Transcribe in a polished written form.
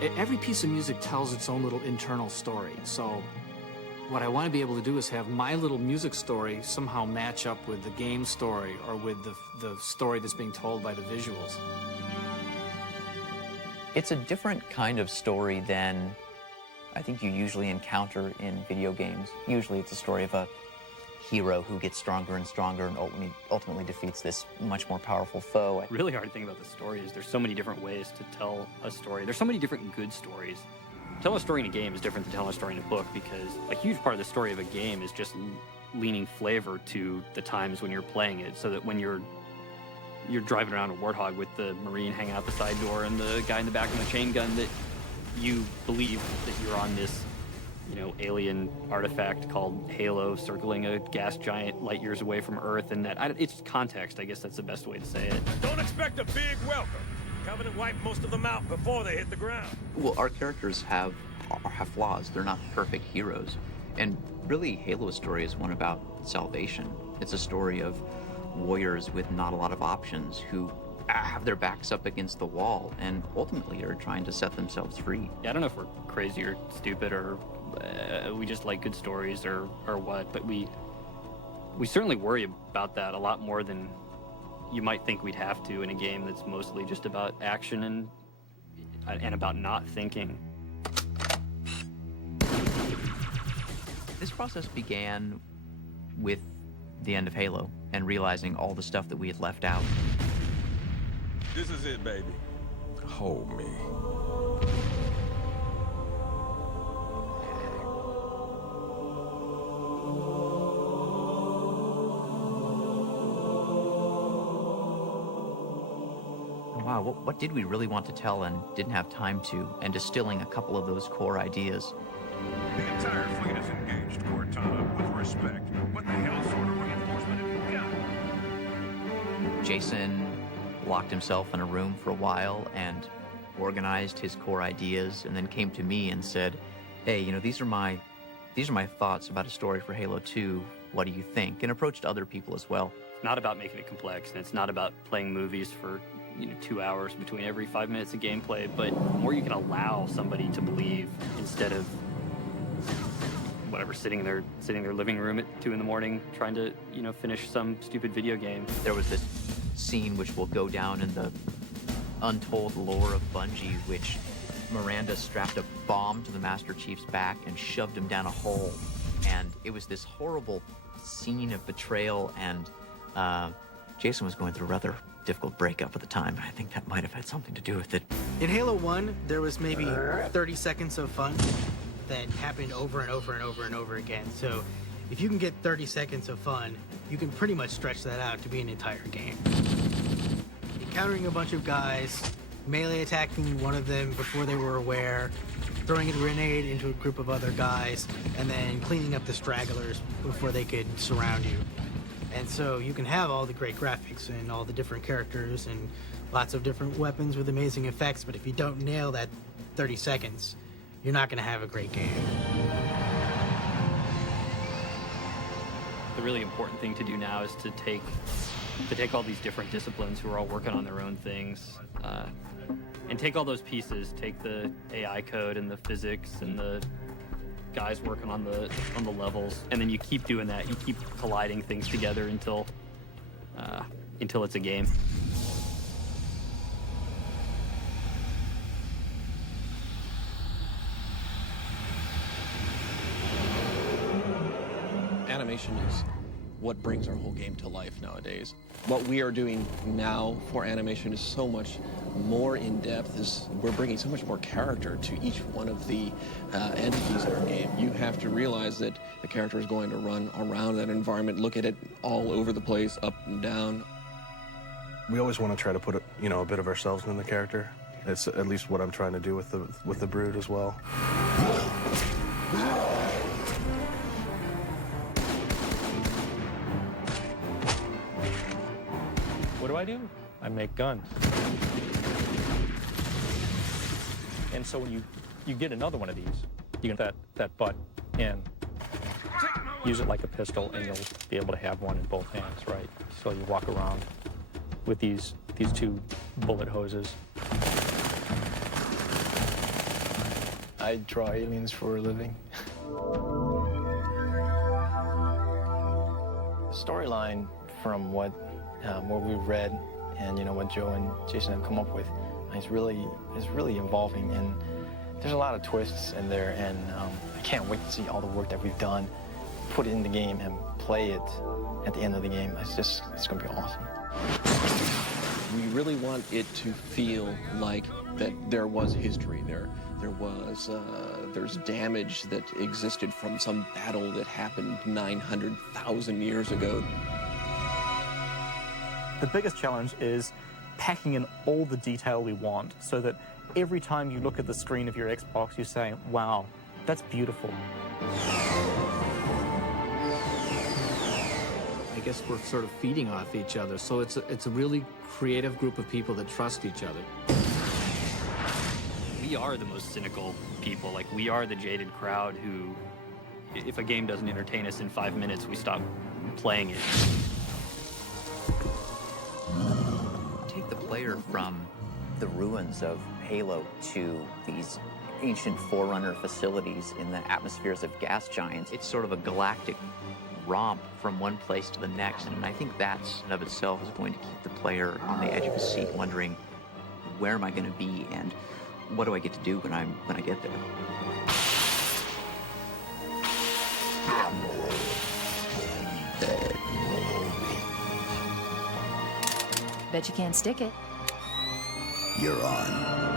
Every piece of music tells its own little internal story. So what I want to be able to do is have my little music story somehow match up with the game story or with the story that's being told by the visuals. It's a different kind of story than I think you usually encounter in video games. Usually it's a story of a hero who gets stronger and stronger and ultimately defeats this much more powerful foe. The really hard thing about the story is there's so many different ways to tell a story. There's so many different good stories. Telling a story in a game is different than telling a story in a book, because a huge part of the story of a game is just leaning flavor to the times when you're playing it, so that when you're driving around a Warthog with the Marine hanging out the side door and the guy in the back with a chain gun, that you believe that you're on this, alien artifact called Halo circling a gas giant light years away from Earth, and that it's context. I guess that's the best way to say it. Don't expect a big welcome. Covenant wiped most of them out before they hit the ground. Well, our characters have flaws. They're not perfect heroes. And really, Halo's story is one about salvation. It's a story of warriors with not a lot of options who have their backs up against the wall and ultimately are trying to set themselves free. Yeah, I don't know if we're crazy or stupid or we just like good stories or what, but we certainly worry about that a lot more than you might think we'd have to in a game that's mostly just about action and about not thinking. This process began with the end of Halo and realizing all the stuff that we had left out. This is it, baby. Hold me. Wow, what did we really want to tell and didn't have time to, and distilling a couple of those core ideas. The entire fleet is engaged, Cortana, with respect. What the hell sort of reinforcement have you got? Jason locked himself in a room for a while and organized his core ideas, and then came to me and said, hey, these are my thoughts about a story for Halo 2. What do you think? And approached other people as well. It's not about making it complex, and it's not about playing movies for 2 hours between every 5 minutes of gameplay, but the more you can allow somebody to believe instead of whatever, sitting in their living room at 2 in the morning trying to finish some stupid video game. There was this scene which will go down in the untold lore of Bungie, which Miranda strapped a bomb to the Master Chief's back and shoved him down a hole, and it was this horrible scene of betrayal, and Jason was going through a rather difficult breakup at the time. I think that might have had something to do with it. In Halo 1, there was maybe 30 seconds of fun that happened over and over and over and over again. So if you can get 30 seconds of fun, you can pretty much stretch that out to be an entire game. Encountering a bunch of guys, melee attacking one of them before they were aware, throwing a grenade into a group of other guys, and then cleaning up the stragglers before they could surround you. And so you can have all the great graphics and all the different characters and lots of different weapons with amazing effects, but if you don't nail that 30 seconds, you're not going to have a great game. The really important thing to do now is to take all these different disciplines who are all working on their own things, and take all those pieces, take the AI code and the physics and the guys working on the levels, and then you keep doing that. You keep colliding things together until it's a game. Animation is what brings our whole game to life nowadays. What we are doing now for animation is so much more in-depth. We're bringing so much more character to each one of the entities in our game. You have to realize that the character is going to run around that environment, look at it all over the place, up and down. We always want to try to put a bit of ourselves in the character. It's at least what I'm trying to do with the Brood as well. What do I do? I make guns. And so when you get another one of these, you get that butt in, use it like a pistol, and you'll be able to have one in both hands, right? So you walk around with these two bullet hoses. I draw aliens for a living. Storyline from what we've read and what Joe and Jason have come up with is really evolving, and there's a lot of twists in there, and I can't wait to see all the work that we've done, put it in the game and play it at the end of the game. It's gonna be awesome. We really want it to feel like that there was history there. There's damage that existed from some battle that happened 900,000 years ago. The biggest challenge is packing in all the detail we want so that every time you look at the screen of your Xbox, you say, wow, that's beautiful. I guess we're sort of feeding off each other, so it's a really creative group of people that trust each other. We are the most cynical people. Like, we are the jaded crowd who, if a game doesn't entertain us in 5 minutes, we stop playing it. Take the player from the ruins of Halo to these ancient Forerunner facilities in the atmospheres of gas giants. It's sort of a galactic romp from one place to the next, and I think that in of itself is going to keep the player on the edge of his seat, wondering, where am I going to be, and what do I get to do when I get there? Bet you can't stick it. You're on.